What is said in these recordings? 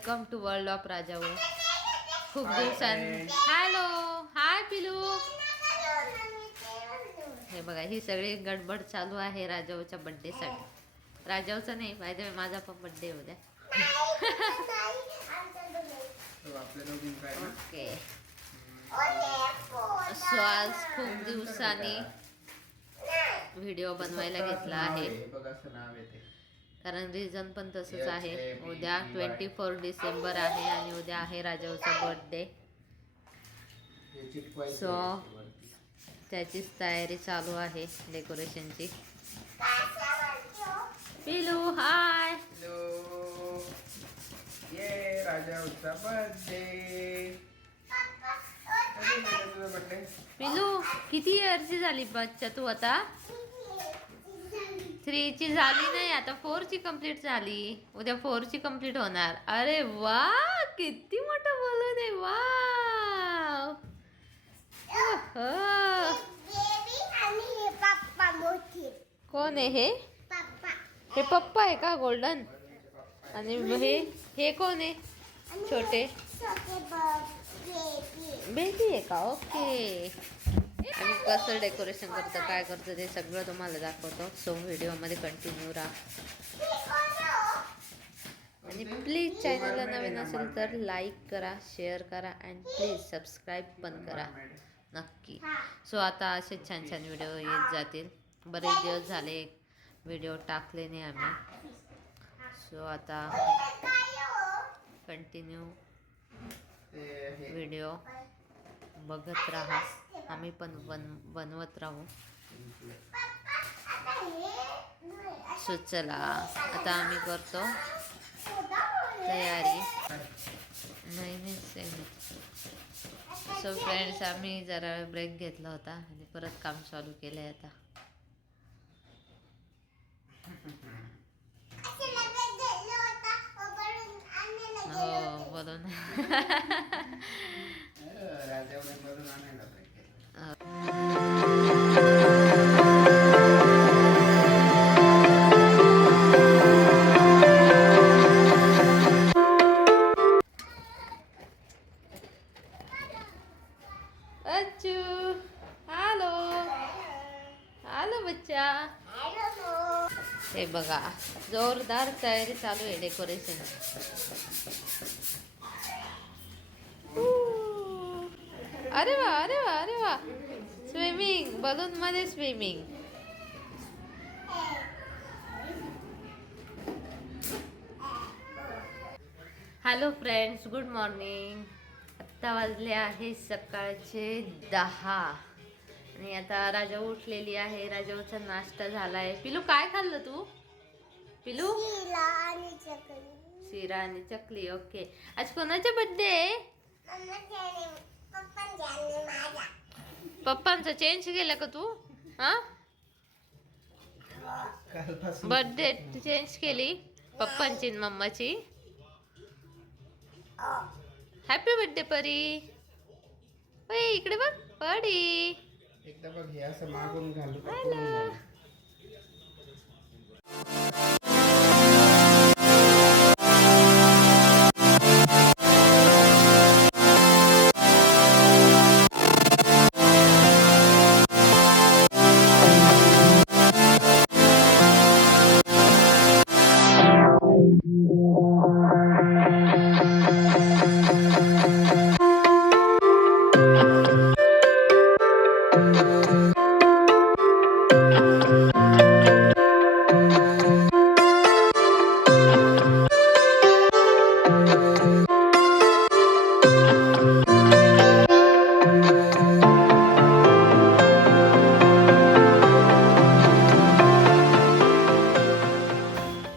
Welcome to world of राजाऊ. खूप दिवसांनी. हॅलो, हाय पिलू. हे बघा, ही सगळी गडबड चालू आहे राजाऊच्या बर्थडे साठी. राजाऊचा नाही, बाय द वे माझा पण बर्थडे उद्या. ओके. सो आज खूप दिवसांनी व्हिडिओ बनवायला घेतला आहे, कारण रिझन पण तसंच आहे. उद्या 24 डिसेंबर आहे आणि उद्या आहे राजाऊचा बर्थडे. सो त्याचीच तयारी चालू आहे डेकोरेशनची. पिलू हाय. ये राजाऊचा बर्थडे. पिलू किती इयरची झाली बच्चा तू आता? 3 ची झाली नाही, आता 4 ची कंप्लीट झाली. उद्या 4 ची कंप्लीट होणार. अरे वा, किती मोठं बोलून आहे. वाव. कोण आहे हे? हे पप्पा आहे का गोल्डन? आणि हे कोण आहे छोटे? बेबी आहे का? ओके. आणि कसं डेकोरेशन करतं, काय करतं ते सगळं तुम्हाला दाखवतो. सो व्हिडिओमध्ये कंटिन्यू राहा. आणि प्लीज चॅनलला नवीन असेल तर लाईक करा, शेअर करा अँड प्लीज सबस्क्राईब पण करा नक्की. सो आता असे छान छान व्हिडिओ येत जातील. बरेच दिवस झाले व्हिडिओ टाकले नाही आम्ही. सो आता कंटिन्यू व्हिडिओ बघत राहा. आम्ही पण बनवत राहू. सो चला आता आम्ही करतो तयारी. नाही सो फ्रेंड्स, आम्ही जरा ब्रेक घेतला होता आणि परत काम चालू केलंय आता. हो बोलून. अच्छू हॅलो. हॅलो बच्चा. हे बघा, जोरदार तयारी चालू आहे डेकोरेशन. अरे वा अरे वा अरे वा. स्विमिंग, बलून मध्ये swimming. Hello friends, good morning. आत्ता वाजले आहे सकाळचे 10 आणि आता राजाऊ उठलेली आहे. राजाऊचा नाश्ता झालाय. पिलू काय खाल्लं तू? पिलू शिरा आणि चकली. ओके. आज कोणाचा बर्थडे आहे? पप्पांचा चेंज केला का तू? हा, बर्थडे चेंज केली पप्पांची मम्माची. हॅपी बर्थडे परी. इकडे बघ परी. एकदा बघ, हे असं मागून घालू.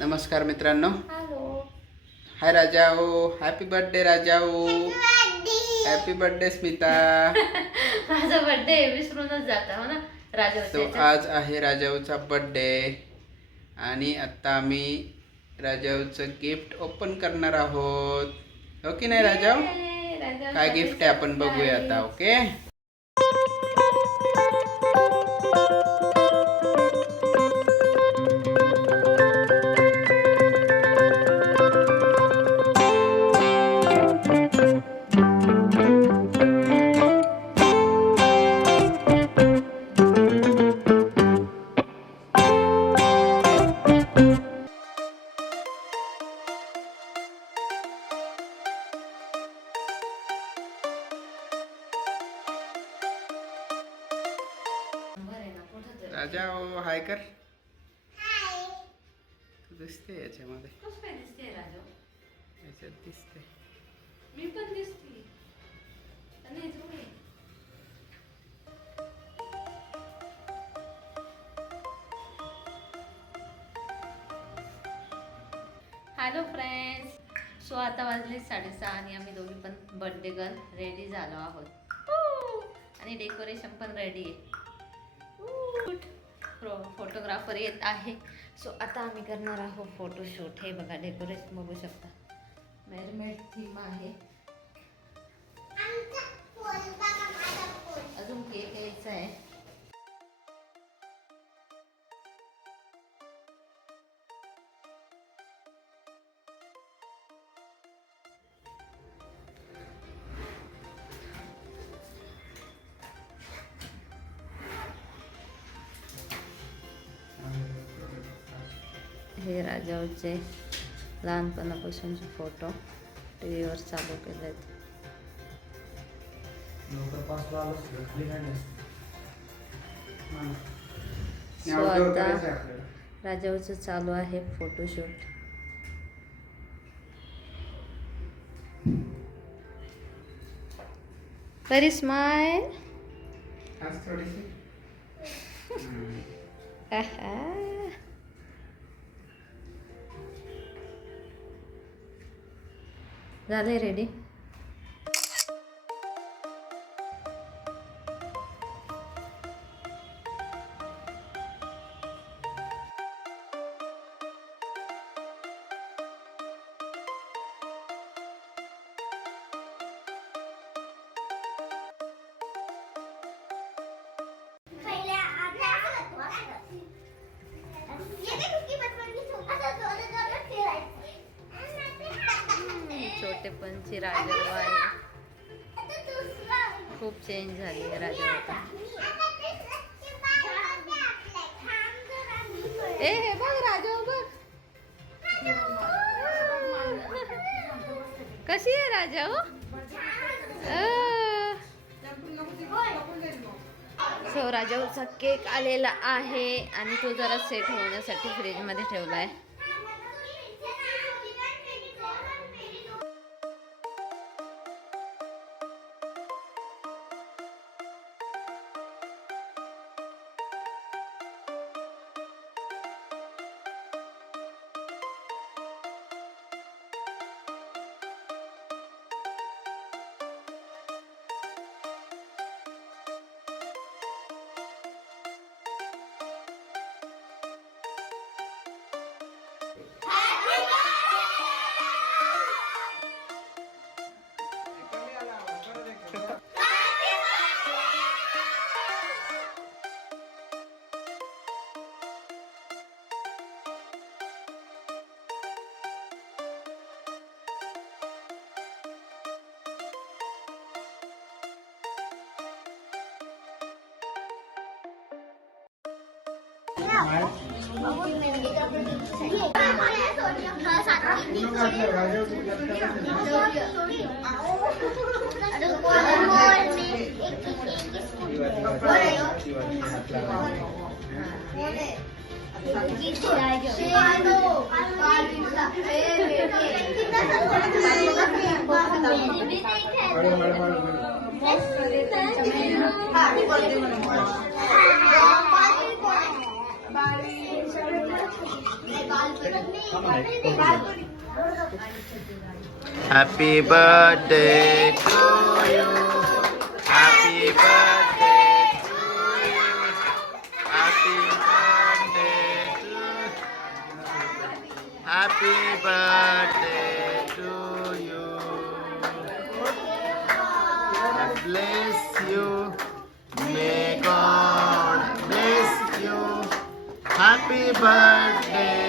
नमस्कार मित्रांनो. हाय राजाऊ. हॅपी बर्थडे राजाऊ. Happy birthday Smita. माझा बर्थडे विसरूनच जाता हो ना राजाऊ. तो आज आहे राजाऊचा बर्थडे आणि आता आम्ही राजाऊचं गिफ्ट ओपन करणार आहोत. हो की नाही राजाऊ? काय गिफ्ट आहे आपण बघूया आता. ओके. राजा ओ हाय कर. तू दिसते याच्यामध्ये. कसं काय दिसते राजा? याच्यात दिसते. मी पण दिसते. नाही तुम्ही. Hello friends. सो आता वाजले 6:30 आणि आम्ही दोघी पण बर्थडे गर्ल रेडी झालो आहोत आणि डेकोरेशन पण रेडी आहे. फोटोग्राफर येत आहे. सो आता आम्ही करणार आहोत फोटोशूट. हे बघा डेकोरेशन बघू शकता. मेरमेड थीम आहे. अजून केक यायचा आहे. हे राजाचे लहानपणापासूनचे फोटो टीव्हीवर चालू केलेत. सो आता राजाचं चालू आहे फोटोशूट. Very smile. झाले रेडी. छोटे पंची राजा आहे. खूप चेंज झाली आहे राजा आता. ए हे बघ राजा बघ कशी आहे राजा हो. सो राजाचा केक आलेला आहे आणि तो जरा सेट होण्यासाठी फ्रीजमध्ये ठेवला आहे. Happy birthday to you. Happy birthday to you. Happy birthday to Happy birthday to you. God bless you. May God bless you. Happy birthday.